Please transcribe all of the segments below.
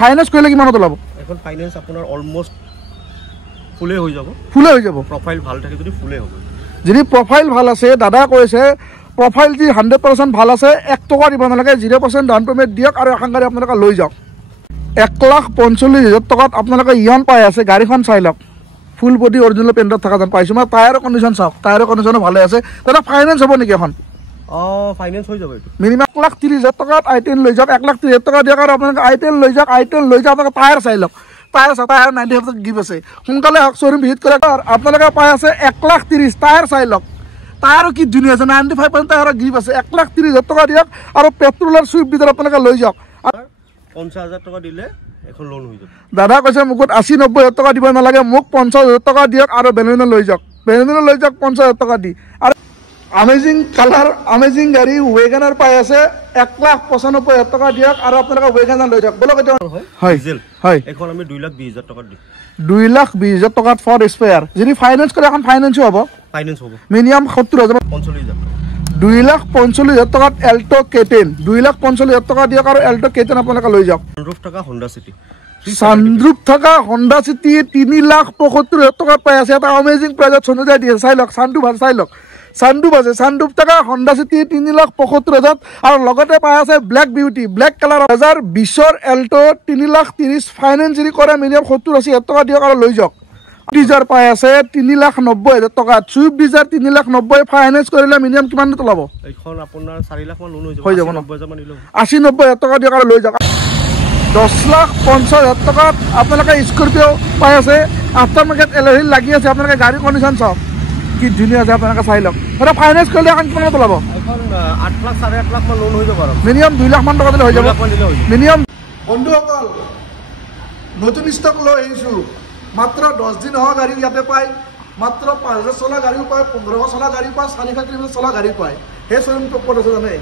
finance কৰিলে কিমানত ওলাব এখন ফাইনেন্স আপোনাৰ অলমোস্ট ফুলে হৈ যাব প্ৰফাইল ভাল থাকে যদি ফুলে হ'ব যদি প্ৰফাইল ভাল আছে দাদা কৈছে প্ৰফাইল যি 100% ভাল আছে 1 টকা দিব নালাগে 0% ডাউন পেমেণ্ট দিয়ক আৰু এখন গাড়ী আপোনালোকে লৈ যাওক 1,45,000 টকাত আপোনালোকে ইয়ন পাই আছে গাড়ীখন চাই লওক ফুল বডি অৰিজিনেল পেইণ্টত থকা যেন পাইছোঁ মই টায়াৰৰ কণ্ডিশ্যন চাওক টায়াৰৰ কণ্ডিশ্যনো ভালে আছে দাদা ফাইনেন্স হ'ব নেকি এখন ফাইনেন্স হৈ যাব এইটো মিনিমাম 1,30,000 টকাত i10 লৈ যাওক 1,30,000 টকা দিয়ক আৰু আপোনালোকে i10 লৈ যাওক আপোনালোকে টায়াৰ চাই লওক টায়াৰ 95% গিফ্ট আছে সোনকালে হওক শ্ব'ৰুম ভিজিট কৰক আপোনালোকে পাই আছে 1,30,000 টায়াৰ চাই লওক টায়াৰো কি ধুনীয়া আছে 95% টায়াৰৰ গিফ্ট আছে 1,30,000 টকা দিয়ক আৰু পেট্ৰলৰ চুইফ্ট ভিতৰত আপোনালোকে লৈ যাওক 50,000 টকা দিলে এখন লোন হৈ যাব দাদা কৈছে মোক 80-90,000 টকা দিব নালাগে মোক 50,000 টকা দিয়ক আৰু বেলেনো লৈ যাওক 50,000 টকা দি আৰু আমেজিং কালাৰ আমেজিং গাড়ী ৱেগনাৰ পাই আছে 1,95,000 টকা দিয়ক আৰু আপোনালোকে ৱেগনাৰ লৈ যাওক বলক এটা হয় হয় এখন আমি 2,20,000 টকা দিম 2,20,000 টকাত ফৰ স্পেয়াৰ যদি ফাইনেন্স কৰে এখন ফাইনেন্সো হ'ব মিনিমাম 70,000 2,45,000 টকাত এল্টো K10 2,45,000 টকা দিয়ক আৰু এল্টো K10 আপোনালোকে লৈ যাওক সানৰুফ থকা হন্ডা সিটি 3,75,000 টকা পাই আছে এটা আমেজিং প্ৰাইজত চনজাই দিয়ে চাই লওক সানৰুফ আছে সানৰুফ থকা হন্ডা সিটি 3,75,000 আৰু লগতে পাই আছে ব্লেক বিউটি ব্লেক কালাৰ 2020ৰ এল্টো 3,30,000 ফাইনেন্স যদি কৰে মিনিমাম 70-80,000 টকা দিয়ক আৰু লৈ যাওক ডিজাৰ পাই আছে 3,90,000 টকা সুইফ্ট ডিজাৰ 3,90,000 ফাইনেন্স কৰিলে মিনিমাম কিমান তোলাব এইখন আপোনাৰ 4 লাখ মান লোন হৈ যাব 90,000 মান দিলে 80-90,000 টকা দিয়ক আৰু লৈ যাওক 10,50,000 টকাত আপোনালোকে স্কৰপিঅ পাই আছে আফটাৰ মাৰ্কেট এলহিল লাগি আছে আপোনালোকে গাড়ী কণ্ডিশ্যন চাওক কি ধুনীয়া আছে আপোনালোকে চাই লওক এটা ফাইনেন্স কৰিলে এখন কিমান তোলাব এখন 8 লাখ 8.5 লাখ মান লোন হৈ যাব মিনিমাম 2 লাখ মান টকা দিলে হৈ যাব মিনিমাম বন্ধুসকল নতুন ষ্টক লৈ আহিছোঁ মাত্ৰ 10 দিন হোৱা গাড়ী ইয়াতে পায় মাত্ৰ 5,000 চলা গাড়ীও পায় 1500 চলা গাড়ী পায় 4,000 কিলোমিটাৰ চলা গাড়ী পায় সেই শ্বৰুমটো ক'ত আছে জানে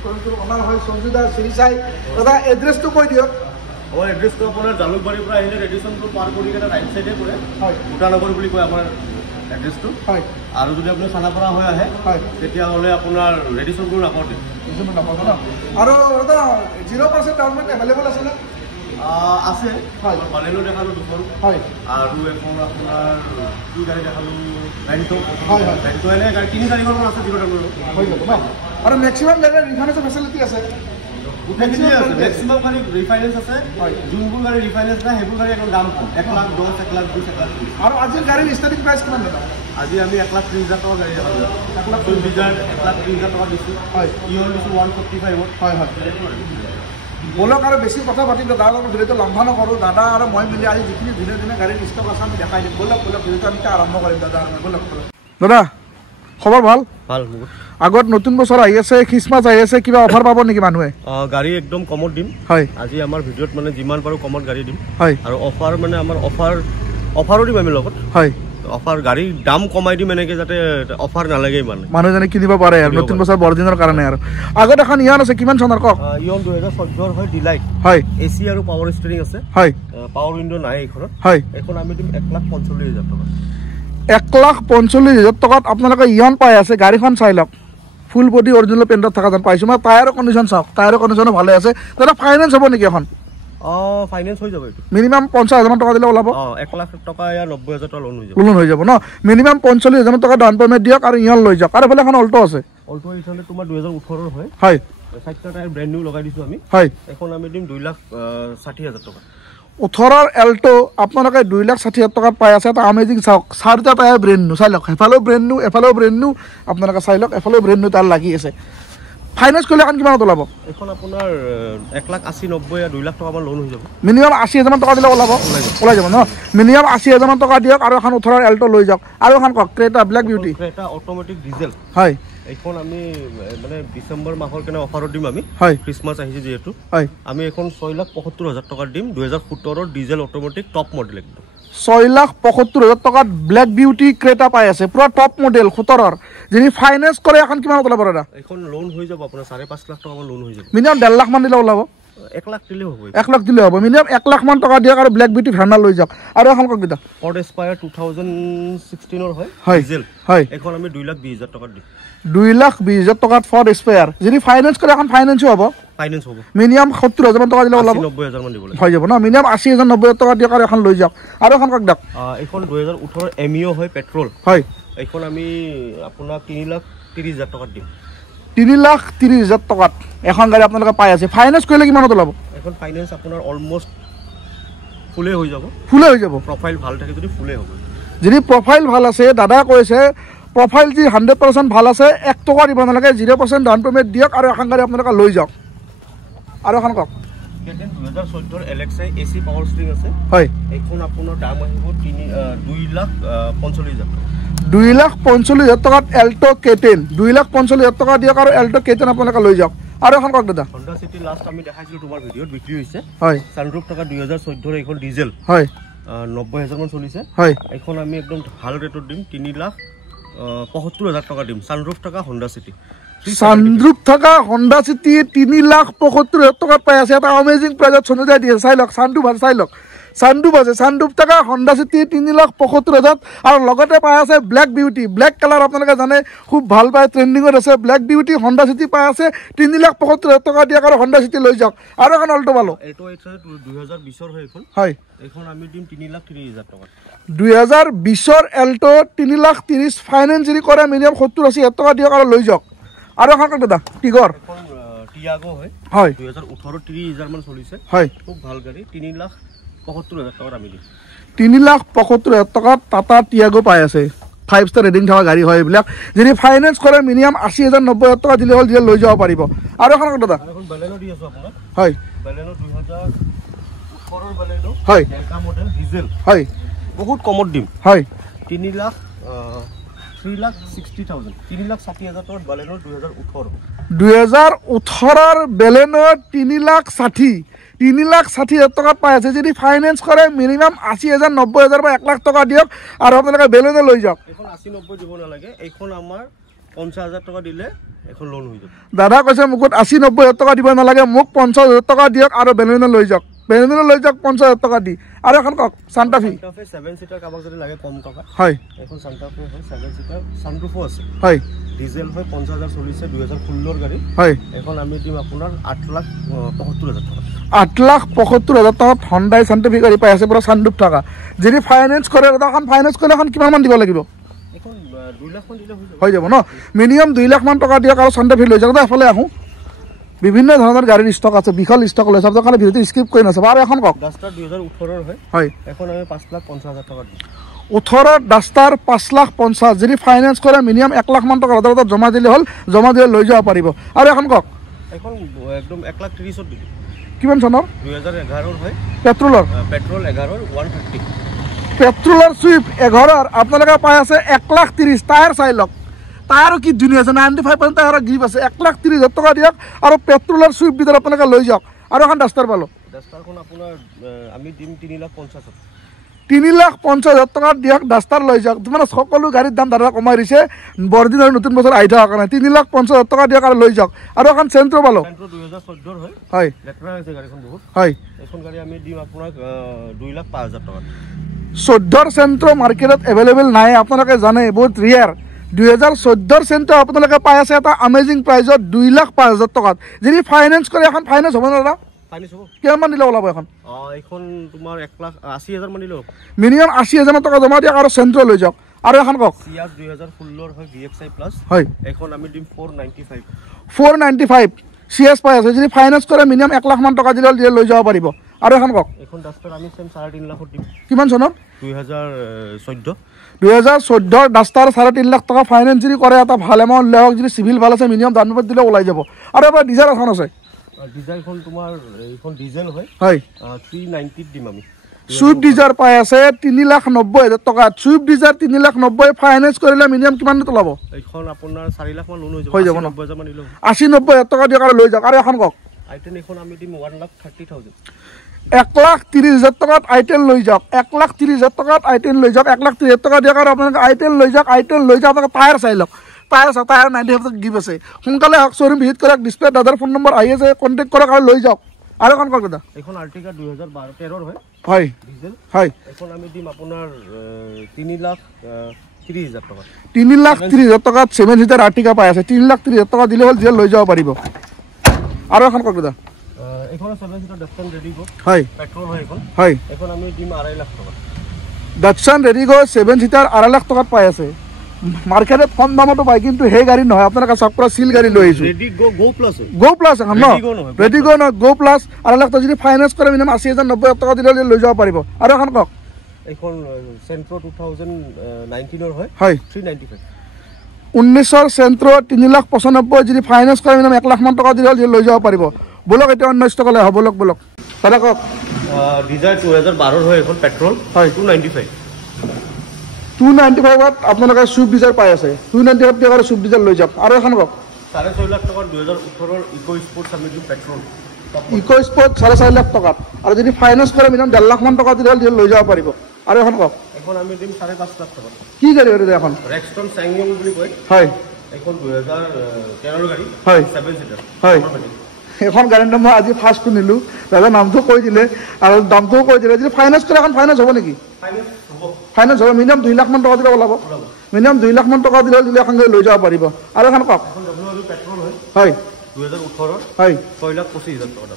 শ্বৰুমটো অনাৰ হয় সঞ্জুদা চিৰিচাই দাদা এড্ৰেছটো কৈ দিয়ক এড্ৰেছটো আপোনাৰ জালুকবাৰীৰ পৰা আহিলে ৰেডিচনটো পাৰ কৰি কিনে ৰাইট চাইডে পৰে ভূটানগৰ বুলি কয় আপোনাৰ এড্ৰেছটো হয় আৰু যদি আপুনি খানাপাৰা হৈ আহে হয় তেতিয়াহ'লে আপোনাৰ ৰেডিচনটো নাপাওঁতে আৰু দাদা 0% ডাউন পেমেণ্ট এভেইলেবল আছেনে আছে হয় বালেনো দেখালোঁ দুখন হয় আৰু এখন আপোনাৰ কি গাড়ী দেখালোঁ গাড়ীটো হয় হয় গাড়ীটো এনে গাড়ী 3-4খন আছে 0 ডাউন হৈ যাব ন আৰু মেক্সিমাম গাড়ীৰ ৰিফাইনেন্সৰ ফেচিলিটি আছে মেক্সিমাম গাড়ী ৰিফাইনেন্স আছে হয় যোনবোৰ গাড়ী ৰিফাইনেন্স নাই সেইবোৰ গাড়ী এখন দাম কম 1,10,000 1,20,000 1,20,000 আৰু আজিৰ গাড়ীৰ ষ্টাৰ্টিং প্ৰাইচ কিমান দাদা আজি আমি 1,30,000 টকা গাড়ী দেখালোঁ 1,30,000 টকা দিছোঁ হয় ইয়ন দিছোঁ 145 হয় হয় বলক আৰু বেছি কথা পাতিম দাদা লগত ভিডিঅ'টো লম্বা নকৰোঁ দাদা আৰু মই মিলি আজি যিখিনি ধুনীয়া গাড়ীৰ ষ্টক আছে আমি দেখাই দিম বলক ভিডিঅ'টো আমি আৰম্ভ কৰিম দাদা বলক দাদা খবৰ ভাল আগত নতুন বছৰ আহি আছে খ্ৰীষ্টমাছ আহি আছে কিবা অফাৰ পাব নেকি মানুহে গাড়ী একদম কমত দিম হয় আজি আমাৰ ভিডিঅ'ত মানে যিমান পাৰোঁ কমত গাড়ী দিম হয় আৰু অফাৰ মানে আমাৰ অফাৰো দিম আমি লগত হয় অফাৰ গাড়ীৰ দাম কমাই দিম এনেকৈ যাতে অফাৰ নালাগে মানুহজনে কিনিব পাৰে আৰু নতুন বছৰ বৰদিনৰ কাৰণে আৰু আগত এখন ইয়ন আছে কিমান চনৰ কওক ইয়ন 2014 হয় ডিলাইট হয় এচি আৰু পাৱাৰ ষ্টিয়াৰিং আছে হয় পাৱাৰ উইণ্ডো নাই এইখনত হয় এখন আমি দিম 1,45,000 টকা 1,45,000 টকাত আপোনালোকে ইয়ন পাই আছে গাড়ীখন চাই লওক ফুল বডি অৰিজিনেল পেইণ্টত থকা যেন পাইছোঁ মই টায়াৰৰ কণ্ডিশ্যন চাওক টায়াৰৰ কণ্ডিশ্যনো ভালে আছে দাদা ফাইনেন্স হ'ব নেকি এখন ফাইনেন্স হৈ যাব মিনিমাম 50,000 টকা দিলে ওলাব 1 লাখ টকা या 90,000 টকা লোন হৈ যাব ন মিনিমাম 45,000 টকা ডাউন পেমেণ্ট দিয়ক আৰু ইয়ন লৈ যাওক আৰু এফালে এখন অল্টো আছে অল্টো এইখনে তোমাৰ 2018 হয় হয় চাইটটা টায়াৰ ব্ৰেণ্ড নিউ লগাই দিছোঁ আমি হয় এখন আমি দিম 2,60,000 টকা 18ৰ এল্টো আপোনালোকে 2,60,000 টকাত পাই আছে এটা আমেজিং চাওক 4টা টায়াৰ ব্ৰেণ্ড নিউ চাই লওক এফালেও ব্ৰেণ্ড নিউ এফালেও ব্ৰেণ্ড নিউ আপোনালোকে চাই লওক এফালেও ব্ৰেণ্ড নিউ তাৰ লাগি আছে ফাইনেন্স কৰিলে এখন কিমানত ওলাব এখন আপোনাৰ 1,80,90,000 या 2 লাখ টকা মান লোন হৈ যাব মিনিমাম 80,000 টকা দিলে ওলাই যাব ন মিনিমাম 80,000 টকা দিয়ক আৰু এখন 18ৰ এল্টো লৈ যাওক আৰু এখন কওক Creta black beauty Creta automatic diesel হয় এইখন আমি মানে ডিসেম্বৰ মাহৰ কাৰণে অফাৰত দিম আমি খ্ৰীষ্টমাছ আহিছে যিহেতু আমি এখন 6,75,000 টকা দিম 2017ৰ ডিজেল অটোমেটিক টপ মডেল একদম 6,75,000 টকাত ব্লেক বিউটি ক্ৰেটা পাই আছে পুৰা টপ মডেল 17ৰ যদি ফাইনেন্স কৰে এখন কিমান ওলাব দাদা এখন লোন হৈ যাব আপোনাৰ 5.5 লাখ টকা মান লোন হৈ যাব মিনিমাম 1.5 লাখ মান দিলে ওলাব 1 লাখ দিলে হ'ব 1 লাখ দিলে হ'ব মিনিমাম 1 লাখ মান টকা দিয়ক আৰু ব্লেক বিউটি ভাৰ্না লৈ যাওক আৰু এখন কক দিতা ফৰ্ড এসপায়াৰ 2016 ৰ হয় ডিজেল হয় এখন আমি 2,20,000 টকা দিম 2,20,000 টকাত ফৰ্ড এসপায়াৰ যদি ফাইনান্স কৰে এখন ফাইনান্সও হ'ব ফাইনান্স হ'ব মিনিমাম 70,000 মান টকা দিলে ওলাব 90,000 মান দিব লাগিব হৈ যাব ন মিনিমাম 80,000 90,000 টকা দিয়ক আৰু এখন লৈ যাওক আৰু এখন কক দিয়ক এখন 2018 এমিও হয় পেট্ৰল হয় এখন আমি আপোনাক 3,30,000 টকা দিম 3,30,000 টকাত এখন গাড়ী আপোনালোকে পাই আছে ফাইনান্স কৰিলে কিমানত ওলাব এখন ফাইনান্স আপোনাৰ অলমোস্ট ফুলে হৈ যাব প্ৰফাইল ভাল থাকে যদি ফুলে হ'ব যদি প্ৰফাইল ভাল আছে দাদা কৈছে প্ৰফাইল যি 100% ভাল আছে 1 টকা দিব নালাগে 0% ডাউন পেমেন্ট দিয়ক আৰু এখন গাড়ী আপোনালোকে লৈ যাওক আৰু এখন কক K ten 2014 LXi AC power string আছে হয় এখন আপোনাৰ দাম আহিব 2,45,000 2,45,000 টকাত এল্টো কেটেন 2,45,000 টকা দিয়ক আৰু এল্টো কেটেন আপোনালোকে লৈ যাওক আৰু এখন কক দাদা হন্ডা সিটি লাষ্ট আমি দেখাইছিলো তোমাৰ ভিডিঅ'ত বিক্ৰী হৈছে হয় সানৰুফ টকা 2014 ৰ এখন ডিজেল হয় 90,000 মান চলিছে হয় এখন আমি একদম ভাল ৰেটত দিম 3,75,000 টকা দিম সানৰুফ টকা হন্ডা সিটি সানৰুফ থকা হন্ডা সিটি 3,75,000 টকাত পাই আছে এটা অমেজিং প্ৰাইজত সোনদাই দিয়ে চাই লওক সানৰুফ আছে সানৰুফ থকা হন্ডা সিটি 3,75,000 আৰু লগতে পাই আছে ব্লেক বিউটি ব্লেক কালাৰ আপোনালোকে জানে খুব ভাল পায় ট্ৰেন্ডিঙত আছে ব্লেক বিউটি হন্ডা সিটি পাই আছে 3,75,000 টকা দিয়ক আৰু হন্ডা সিটি লৈ যাওক আৰু এখন অল্টো পালো এটো 2020 ৰ হয় এখন হয় এখন আমি দিম 3,30,000 টকা 2020 ৰ এল্টো 3,30,000 ফাইনান্স যদি কৰে মিনিমাম 70-80,000 টকা দিয়ক আৰু লৈ যাওক আৰু এখন কক দাদা টিগৰ এখন টিয়াগো হয় হয় 2018 30,000 মান চলিছে হয় খুব ভাল গাড়ী 3,75,000 টকা আমি দিম 3,75,000 টকাত টাটা টিয়াগো পাই আছে 5 ষ্টাৰ ৰেটিং থকা গাড়ী হয় এইবিলাক যদি ফাইনান্স কৰে মিনিমাম 80,000 90,000 টকা দিলে হ'ল লৈ যাব পাৰিব আৰু এখন কক দাদা এখন বালেনো দি আছো আপোনাক হয় বালেনো 2018 ৰ বালেনো হয় ডেল্টা মডেল ডিজেল হয় বহুত কমত দিম হয় 3,60,000 3,60,000 টকাত বালেনো 2018 ৰ বেলেনো 3,60,000 টকাত পাই আছে যদি ফাইনেন্স কৰে মিনিমাম 80,000 90,000 বা 1 লাখ টকা দিয়ক আৰু আপোনালোকে বেলেনো লৈ যাওক এখন 80-90 দিব নালাগে এখন আমাৰ 50,000 টকা দিলে এখন লোন হৈ যাব দাদা কৈছে মোক 80-90,000 টকা দিব নালাগে মোক 50,000 টকা দিয়ক আৰু বেলেনো লৈ যাওক 50,000 টকা দি আৰু এখন কক সান্টাফি 7 সিটাৰ কাবাক যদি লাগে কম টকা হয় এখন সান্টাফি হয় 7 সিটাৰ সানৰুফো আছে হয় ডিজেল হয় 50,000 চলিছে 2016 ৰ গাড়ী হয় এখন আমি দিম আপোনাৰ 8,75,000 টকা 8,75,000 টকাত হন্ডাই সান্টাফি গাড়ী পাই আছে পুৰা সানৰুফ থকা যদি ফাইনেন্স কৰে দাদা এখন ফাইনেন্স কৰিলে এখন কিমান মান দিব লাগিব এখন 2 লাখ মান দিলে হৈ যাব ন মিনিমাম 2 লাখ মান টকা দিয়ক আৰু সান্টাফি লৈ যাওক এফালে আহোঁ বিভিন্ন ধৰণৰ গাড়ীৰ ষ্টক আছে বিশাল ষ্টক লৈ চাব কাৰণে ভিডিঅ'টো স্কিপ কৰি নাচাব আৰু এখন কক ডাস্টাৰ 2018 ৰ হয় এখন আমি 5,50,000 টকা দিম 18 ডাস্টাৰ 5,50,000 যদি ফাইনেন্স কৰে মিনিমাম 1 লাখ মান টকা হাতত জমা দিলে হ'ল জমা দিলে লৈ যাব পাৰিব আৰু এখন কক এখন একদম 1,30,000 দিম কিমান চনৰ 2011 ৰ হয় পেট্ৰলৰ পেট্ৰল 11 130 পেট্ৰলৰ সুইফ্ট 11 আপোনালোকে পাই আছে 1,30,000 টায়াৰ চাই লওক টায়াৰো কি ধুনীয়া আছে 95% টায়াৰৰ গ্ৰিপ আছে 1,30,000 টকা দিয়ক আৰু পেট্ৰলৰ সুইফ্ট ভিতৰত আপোনালোকে লৈ যাওক আৰু এখন ডাস্টাৰ পালো ডাস্টাৰখন আপোনাৰ আমি দিম 3,50,000 3,50,000 টকাত দিয়ক ডাস্টাৰ লৈ যাওক মানে সকলো গাড়ীৰ দাম দাদা কমাই দিছে বৰদিন আৰু নতুন বছৰ আহি থকা কাৰণে 3,50,000 টকা দিয়ক আৰু লৈ যাওক আৰু এখন চেন্ট্ৰ পালো 2014 ৰ হয় লেটৰা আছে গাড়ীখন বহুত হয় এখন গাড়ী আমি দিম আপোনাক 2,05,000 টকা 14 চেন্ট্ৰ মাৰ্কেটত এভেইলেবল নাই আপোনালোকে জানে বহুত ৰিয়াৰ 2014 চেন্ট্ৰ আপোনালোকে পাই আছে এটা আমেজিং প্ৰাইজত 2,05,000 টকাত যদি ফাইনেন্স কৰে এখন ফাইনেন্স হ'ব না দাদা ফাইনেন্স হ'ব কিমান মান দিলে ওলাব এখন এখন তোমাৰ 1,80,000 মান দিলে মিনিমাম 80,000 টকা জমা দিয়ক আৰু চেন্ট্ৰ লৈ যাওক আৰু এখন কক সিয়াজ 2016 ৰ হয় VXI প্লাছ হয় এখন আমি দিম 495 সিএস পাই আছে যদি ফাইনেন্স কৰে মিনিমাম 1 লাখ মান টকা দিলে লৈ যাব পাৰিব আৰু এখন কক এখন ডাস্টাৰ আমি সেম 3.5 লাখত দিম কিমান চনত 2014 ডাস্টাৰ 3.5 লাখ টকা ফাইনেন্স যদি কৰে এটা ভাল এমাউণ্ট লওক যদি সিভিল ভাল আছে মিনিমাম ডাউন পেমেণ্ট দিলে ওলাই যাব আৰু এবাৰ ডিজাইৰ এখন আছে ডিজাইৰখন তোমাৰ এইখন ডিজেল হয় 390 দিম আমি সুইফ্ট ডিজায়াৰ পাই আছে 3,90,000 টকাত সুইফ্ট ডিজায়াৰ 3,90,000 ফাইনেন্স কৰিলে মিনিমাম কিমান তোলাব এইখন আপোনাৰ 4 লাখ মান লোন হৈ যাব 90,000 মান দিলো 80-90,000 টকা দিয়ক আৰু লৈ যাওক আৰু এখন কক আইটেন এখন আমি দিম 1,30,000 1,30,000 টকাত আইটেন লৈ যাওক 1,30,000 টকাত আইটেন লৈ যাওক 1,30,000 টকা দিয়ক আৰু আপোনালোকে আইটেন লৈ যাওক আপোনালোকে টায়াৰ চাই লওক টায়াৰ 95% গিভ আছে সোনকালে শ্বৰুম ভিজিট কৰক ডিসপ্লে দাদাৰ ফোন নম্বৰ আহি আছে কণ্টেক্ট কৰক আৰু লৈ যাওক আৰু এখন কওক দাদা এখন আৰ্টিকা 2013 হয় হয় ডিজেল হয় এখন আমি দিম আপোনাৰ 3,30,000 টকা 3,30,000 টকাত 7 সিটাৰ আৰ্টিকা পাই আছে 3,30,000 টকা দিলে হ'ল লৈ যাব পাৰিব আৰু এখন কওক দাদা এখন 7 সিটাৰ ডাটছন ৰেডিগো হয় পেট্ৰল হয় এখন হয় এখন আমি দিম 2.5 লাখ টকা ডাটছন ৰেডিগো 7 সিটাৰ 2.5 লাখ টকাত পাই আছে মাৰ্কেটত কম দামতো পায় কিন্তু সেই গাড়ী নহয় আপোনালোকে চাওক পুৰা চিল গাড়ী লৈ আহিছোঁ গো প্লাছ গো প্লাছ এখন ন ৰেডিগো নহয় গো প্লাছ 2.5 লাখ টকা যদি ফাইনেন্স কৰে মিনিমাম 80,000 90,000 টকা দিলে লৈ যাব পাৰিব আৰু এখন কওক এখন চেন্ট্ৰ 2019 হয় হয় 395 19ৰ চেন্ট্ৰ 3,95,000 যদি ফাইনেন্স কৰে মিনিমাম 1 লাখ মান টকা দিলে লৈ যাব পাৰিব বলক এতিয়া অন্য ষ্টকলৈ আহক বলক দাদা কওক ডিজায়াৰ 2012 হয় এখন পেট্ৰল হয় 295ত আপোনালোকে চুইফ্ট ডিজায়াৰ পাই আছে 295 টকাৰ চুইফ্ট ডিজায়াৰ লৈ যাওক আৰু এখন কওক 6.5 লাখ টকাৰ 2018ৰ ইকো স্পৰ্টছ আমি দিম পেট্ৰল ইকো স্পৰ্ট 4.5 লাখ টকাত আৰু যদি ফাইনেন্স কৰে মিনিমাম 1.5 লাখ মান টকা দিলে লৈ যাব পাৰিব আৰু এখন কওক এখন আমি দিম 5.5 লাখ টকা কি গাড়ী হয় এখন ৰেক্সটন স্যাংয়ং বুলি কয় হয় এখন 2013ৰ গাড়ী হয় 7 সিটাৰ হয় এখন গাড়ীৰ নাম মই আজি ফাৰ্ষ্ট শুনিলোঁ দাদা নামটো কৈ দিলে আৰু দামটোও কৈ দিলে যদি ফাইনেন্স কৰে এখন ফাইনেন্স হ'ব নেকি ফাইনেন্স হ'ব মিনিমাম 2 লাখ মান টকা দিলে ওলাব মিনিমাম 2 লাখ মান টকা দিলে এখন গাড়ী লৈ যাব পাৰিব আৰু এখন কওক পেট্ৰল হয় 2018 হয় 6,25,000 টকা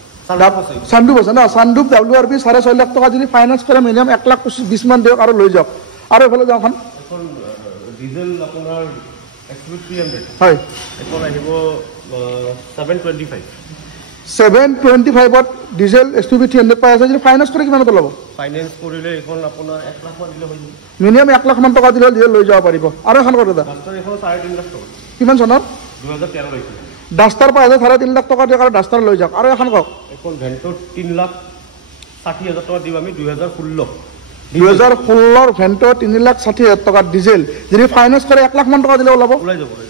চান্দুপ আছে ন চান্দুপ WRB 6.5 লাখ টকা যদি ফাইনেন্স কৰে মিনিমাম 1,20,000 মান দিয়ক আৰু লৈ যাওক আৰু এইফালে যাওঁ এখন ডিজেল আপোনাৰ XUV 300 হয় এখন আহিব 725 725ত ডিজেল SUV 300 পাই আছে যদি ফাইনেন্স কৰে কিমানত ওলাব ফাইনেন্স কৰিলে এখন আপোনাৰ 1 লাখ মান দিলে হৈ যাব মিনিমাম 1 লাখ মান টকা দিলে লৈ যাব পাৰিব আৰু এখন কথা দাদা ডাস্টাৰ এখন 3.5 লাখ টকা কিমান চনত 2013 লৈছিল ডাস্টাৰ পাই আছে 3.5 লাখ টকা দিয়ক আৰু ডাস্টাৰ লৈ যাওক আৰু এখন কওক এখন ভেন্টৰ 3,60,000 টকা দিম আমি 2016ৰ ভেন্টৰ 3,60,000 টকা ডিজেল যদি ফাইনেন্স কৰে 1 লাখ মান টকা দিলে ওলাব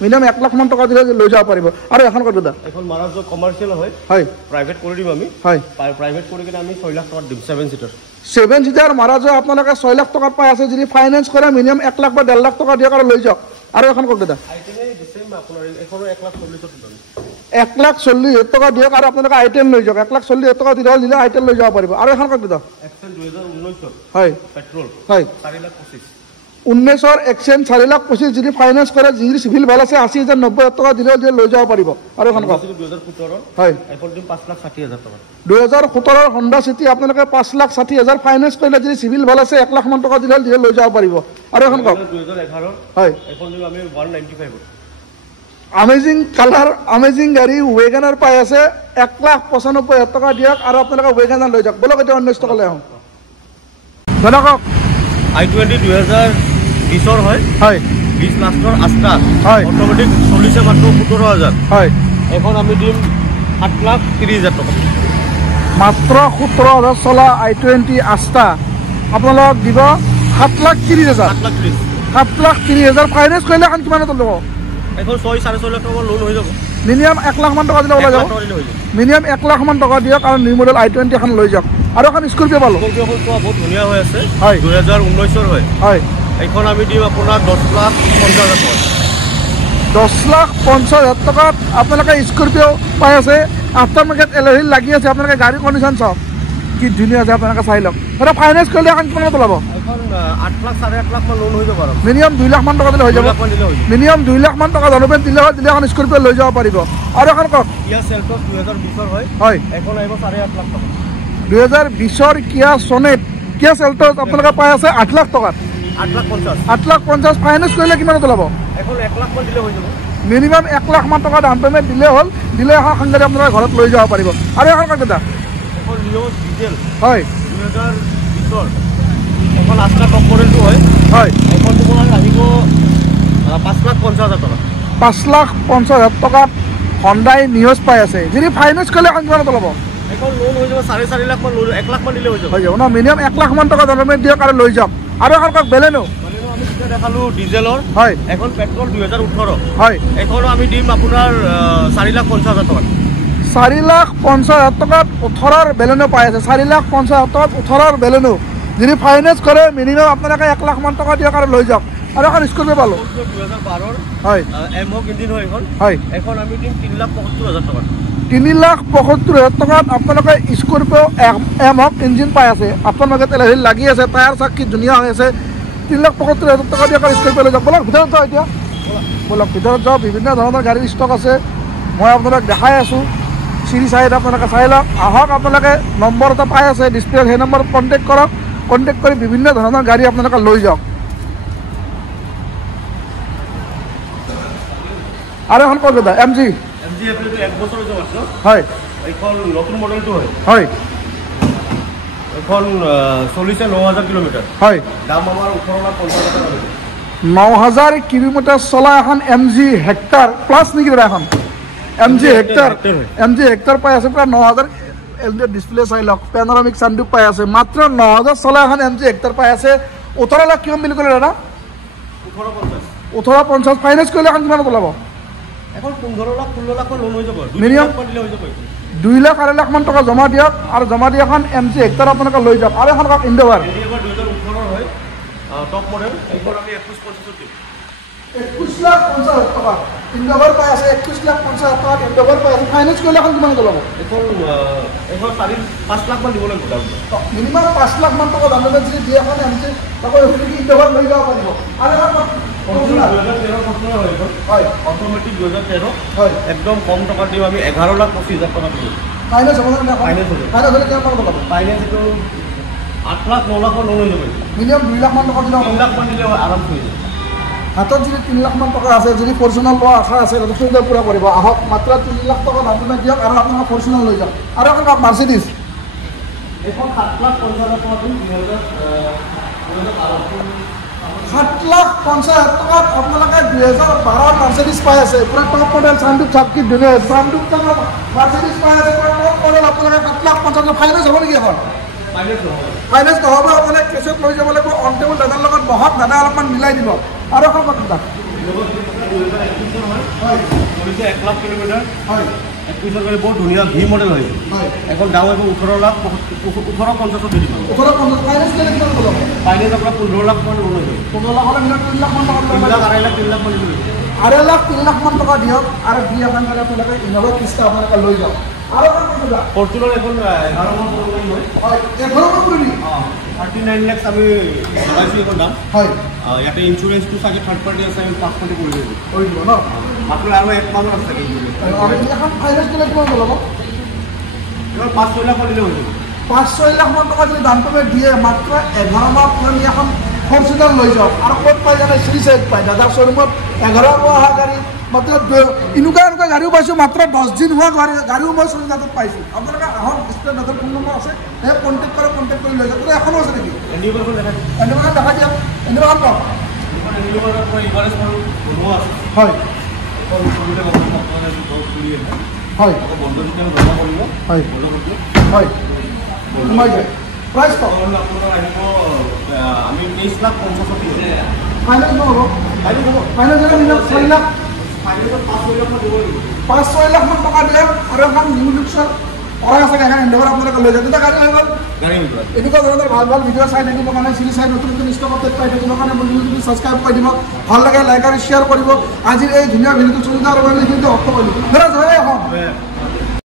মিনিমাম 1 লাখ মান টকা দিলে লৈ যাব পাৰিব আৰু এখন কওক দাদা এখন মাৰাজ কমাৰ্চিয়েল হয় হয় প্ৰাইভেট কৰি দিম আমি হয় প্ৰাইভেট কৰি কিনে আমি 6 লাখ টকা দিম 7 সিটাৰ 7 সিটাৰ মাৰাজ আপোনালোকে 6 লাখ টকাত পাই আছে যদি ফাইনেন্স কৰে মিনিমাম 1 লাখ বা 1.5 লাখ টকা দিয়ক আৰু লৈ যাওক আৰু এখন কওক দাদা আপোনাৰ এখনো 1,40,000 টকা দিয়ক আৰু আপোনালোকে আইটেম লৈ যাওক 1,40,000 টকা দিলে আইটেম লৈ যাব পাৰিব আৰু এখন কওক দাদা এক্সেল 2019 হয় পেট্ৰল হয় 4,25,000 19ৰ এক্সেঞ্জ 4,25,000 যদি ফাইনেন্স কৰে যদি চিভিল ভাল আছে 80,000 90,000 টকা দিলে লৈ যাব পাৰিব আৰু এখন কওক 2017 হয় এখন দিম 5,60,000 টকা 2017ৰ হণ্ডা চিটি আপোনালোকে 5,60,000 ফাইনেন্স কৰিলে যদি চিভিল ভাল আছে 1 লাখ মান টকা দিলে লৈ যাব পাৰিব আৰু এখন কওক 2011 হয় এখন দিম আমি 195 আমেজিং কালাৰ আমেজিং গাড়ী ৱেগানাৰ পাই আছে 1,95,000 টকা দিয়ক আৰু আপোনালোকে ৱেগানাৰ লৈ যাওক বলক এতিয়া অন্য ষ্টকলৈ আহোঁ দাদা কওক i20 2020 হয় হয় 20 লাখৰ আস্তা হয় অটোমেটিক চলিছে মাত্ৰ 17,000 হয় এখন আমি দিম 7,30,000 টকা মাত্ৰ 17,000 চলা i20 আস্তা আপোনালোক দিব 7,30,000 7,30,000 ফাইনেন্স কৰিলে এখন কিমানত ল'ব এখন 6-6.5 লাখ টকা লোন হৈ যাব মিনিমাম 1 লাখ মান টকা দিলে ওলাই যাব মিনিমাম 1 লাখ মান টকা দিয়ক আৰু নিউ মডেল i20 এখন লৈ যাওক আৰু এখন স্কৰপিঅ' পালোঁ বহুত ধুনীয়া হৈ আছে হয় 2019ৰ হয় হয় এইখন আমি দিম আপোনাৰ 10,50,000 টকা 10,50,000 টকাত আপোনালোকে স্কৰপিঅ' পাই আছে আফটাৰ মাৰ্কেট এলহিল লাগি আছে আপোনালোকে গাড়ী কণ্ডিশ্যন চাওক কি ধুনীয়া আছে আপোনালোকে চাই লওক এটা ফাইনেন্স কৰিলে এখন কিমানত ওলাব এখন 8 লাখ 8.5 লাখ মান লোন হৈ যাব আৰু মিনিমাম 2 লাখ মান টকা দিলে হৈ যাব মিনিমাম 2 লাখ মান টকা ডাউন দিলে এখন স্কৰপিঅ' লৈ যাব পাৰিব আৰু এখন কওক কিয়া চেল্টছ 2020ৰ হয় হয় এখন আহিব 8.5 লাখ টকা 2020ৰ কিয়া ছনেট কিয়া চেল্টছ আপোনালোকে পাই আছে 8 লাখ টকাত 8,50,000 ফাইনেন্স কৰিলে কিমানত ওলাব এখন 1 লাখ মান দিলে হৈ যাব মিনিমাম 1 লাখ মান টকা ডাউন পে'মেণ্ট দিলে হ'ল দিলে এখন গাড়ী আপোনালোকে ঘৰত লৈ যাব পাৰিব আৰু এখন কওক দাদা এখন লিঅ' ডিজেল হয় 2020ৰ এখন আস্তা টপ মডেলটো হয় হয় এখন তোমাৰ আহিব 5,50,000 টকা 5,50,000 টকাত হণ্ডাই নিউজ পাই আছে যদি ফাইনেন্স কৰিলে এখন কিমানত ওলাব এখন লোন হৈ যাব 4.5 লাখ মান লোন 1 লাখ মান দিলে হৈ যাব ন মিনিমাম 1 লাখ মান টকা ডাউন পে'মেণ্ট দিয়ক আৰু লৈ যাওক আৰু এখন কওক বেলেনো আমি যেতিয়া দেখালোঁ ডিজেলৰ হয় এখন পেট্ৰল 2018 হয় এখন আমি দিম আপোনাৰ 4,50,000 টকা 4,50,000 টকাত 18ৰ বেলেনো পাই আছে 4,50,000 টকাত 18ৰ বেলেনো যদি ফাইনেন্স কৰে মিনিমাম আপোনালোকে 1 লাখ মান টকা দিয়ক আৰু লৈ যাওক আৰু এখন স্কৰপিঅ' পালোঁ 2012ৰ হয় এমহক ইঞ্জিন হয় এখন হয় এখন আমি দিম 3,75,000 টকা 3,75,000 টকাত আপোনালোকে স্কৰপিঅ এমক ইঞ্জিন পাই আছে আপোনালোকে তেলহিল লাগি আছে টায়াৰ চাকি ধুনীয়া হৈ আছে 3,75,000 টকা দি আকৌ স্কৰপিঅ লৈ যাওক বলক ভিতৰত যাওঁ এতিয়া বলক ভিতৰত যাওঁ বিভিন্ন ধৰণৰ গাড়ীৰ ষ্টক আছে মই আপোনালোক দেখাই আছোঁ চিৰি চাইড আপোনালোকে চাই লওক আহক আপোনালোকে নম্বৰ এটা পাই আছে ডিছপ্লে সেই নম্বৰত কণ্টেক্ট কৰক কণ্টেক্ট কৰি বিভিন্ন ধৰণৰ গাড়ী আপোনালোকে লৈ যাওক আৰু এখন কওক দাদা এম জি এক বছৰ হৈছে মাত্ৰ হয় এইখন নতুন মডেলটো হয় হয় এখন চলিছে 9,000 কিলোমিটাৰ হয় দাম আমাৰ 18,50,000 টকা লৈছে 9,000 কিলোমিটাৰ চলা এখন এম জি হেক্টাৰ প্লাছ নেকি দাদা এখন এম জি হেক্টাৰ পাই আছে প্ৰায় 9,000 ডিছপ্লে চাই লওক পেনোৰামিক চানৰুফ পাই আছে মাত্ৰ 9,000 চলা এখন এম জি হেক্টাৰ পাই আছে 18 লাখ কিমান বুলি ক'লে দাদা 18,50 ফাইনেন্স কৰিলে এখন কিমানত ওলাব এখন 15 লাখ 16 লাখৰ লোন হৈ যাব মিনিমাম 2 লাখ 2.5 লাখ মান টকা জমা দিয়ক আৰু জমা দি এখন এম জি হেক্টাৰ আপোনালোকে লৈ যাওক আৰু এখন কওক ইণ্ডোভাৰ 2018 হয় টপ মডেল এইখন আমি 21 লাখ 50,000 টকা ইণ্ডোভাৰ পাই আছে 21 লাখ 50,000 টকা ইণ্ডোভাৰ পাই আছে ফাইনেন্স কৰিলে এখন কিমানত ওলাব এখন 5 লাখ মান দিব লাগিব মিনিমাম 5 লাখ মান টকা দাম যদি দিয়ে এখন এম জি আকৌ ইণ্ডোভাৰ লৈ যাব পাৰিব আৰু এখন 2013 হয় অটোমেটিক 2013 হয় একদম কম টকা দিও আমি 11,25,000 টকা দিও ফাইনেন্স হ'ব না ফাইনেন্স হলে কিমান টকা পাব ফাইনেন্স তো 8 লাখ 9 লাখৰ লোন হৈ যাব মিনিমাম 2 লাখ মান টকা দিলে 3 লাখ মান দিলে আৰাম হৈ যাব হাতত যদি 3 লাখ মান টকা আছে যদি ফৰ্চুনাৰ লোৱা আশা আছে তাতে সুবিধা পূৰা কৰিব আহক মাত্ৰ 3 লাখ টকা ডাউন পে'মেণ্ট দিয়ক আৰু আপোনাক ফৰ্চুনাৰ লৈ যাওক আৰু এখন মাৰ্চিডিজ এখন 7,50,000 টকা দিম 7,50,000 টকাত আপোনালোকে 2012 মাৰ্চিডিজ পাই আছে পুৰা টপ মডেল চানৰুফ চাবকি ধুনীয়া চানৰুফ থকা মাৰ্চিডিজ পাই আছে পুৰা টপ মডেল আপোনালোকে 7,50,000 ফাইনেন্স হ'ব নেকি এখন ফাইনেন্স নহ'ব আপোনালোকে কেছত লৈ যাব লাগিব অন টেবুল দাদাৰ লগত বহক দাদা অলপমান মিলাই দিব আৰু এখন কথা হয় 1 লাখ কিলোমিটাৰ হয় 21 কৰি বহুত ধুনীয়া ভি মডেল হয় এখন দাম হ'ব 18 লাখ 18,50,000 দি দিব 18,50,000 ফাইনেন্স কৰিলে কিমান হ'ব ফাইনেন্স আপোনাৰ 15 লাখ মান হ'ব 15 লাখ হ'লে মিনিমাম 3 লাখ মান টকা 3 লাখ 2.5 লাখ 3 লাখ মান দিব 2.5 লাখ 3 লাখ মান টকা দিয়ক আৰু দি এখন মানে আপোনালোকে ইন'ভা কিস্তা আপোনালোকে লৈ যাওক আৰু এখন কথা ফৰ্চুনাৰ এখন 11 মান পৰিব হয় 11 মান পৰিবি 39 লাখ আমি লগাইছো এখন দাম হয় ইয়াতে ইঞ্চুৰেঞ্চটো চাগে থাৰ্ড পাৰ্টি আছে আমি 5 কোটি কৰি দিব ন মাত্ৰ আৰু 1 মাহ আছে আমি এখন ফাইনেন্স কৰিলে কিমান ল'ব এবাৰ 5-6 লাখ দিলে হৈ যাব 5-6 লাখ মান টকা যদি ডাউন পে'মেণ্ট দিয়ে মাত্ৰ 11 মাহ পুৰণি এখন ফৰ্চুনাৰ লৈ যাওক আৰু ক'ত পাই জানে চিৰি চাইড পায় দাদাৰ শ্ব'ৰুমত 11 মাহ অহা গাড়ী মাত্ৰ এনেকুৱা গাড়ীও পাইছোঁ মাত্ৰ 10 দিন হোৱা গাড়ীও মই চলিজাতত পাইছোঁ আপোনালোকে আহক ডিছপ্লে দাদাৰ ফোন নম্বৰ আছে সেই কণ্টেক্ট কৰি লৈ যাওক এখনো আছে নেকি এনিভাৰখন দেখা দিয়ক এনিভাৰখন কওক হয় হয় হয় হয় সোমাই যায় প্ৰাইচ কওক আমি 23 লাখ 50,000 ফাইনেন্স নহ'ব ফাইনেন্স হ'লে মিনিমাম 4 লাখ 5-6 লাখ মান টকা দিয়ক আৰু এখন নিউ লুকছৰ কৰা আছে এখন এণ্ডোভাৰ আপোনালোকে লৈ যায় দুটা গাড়ী হৈ গ'ল এনেকুৱা ধৰণৰ ভাল ভাল ভিডিঅ' চাই থাকিবৰ কাৰণে চিৰি চাই নতুন নতুন ষ্টক আপডেট পাই থাকিবৰ কাৰণে মোৰ ইউটিউবটো ছাবস্ক্ৰাইব কৰি দিব ভাল লাগে লাইক আৰু শ্বেয়াৰ কৰিব আজিৰ এই ধুনীয়া ভিডিঅ'টো চলি যোৱাৰ বাবে এইখিনিতে অৰ্থ কৰি দিব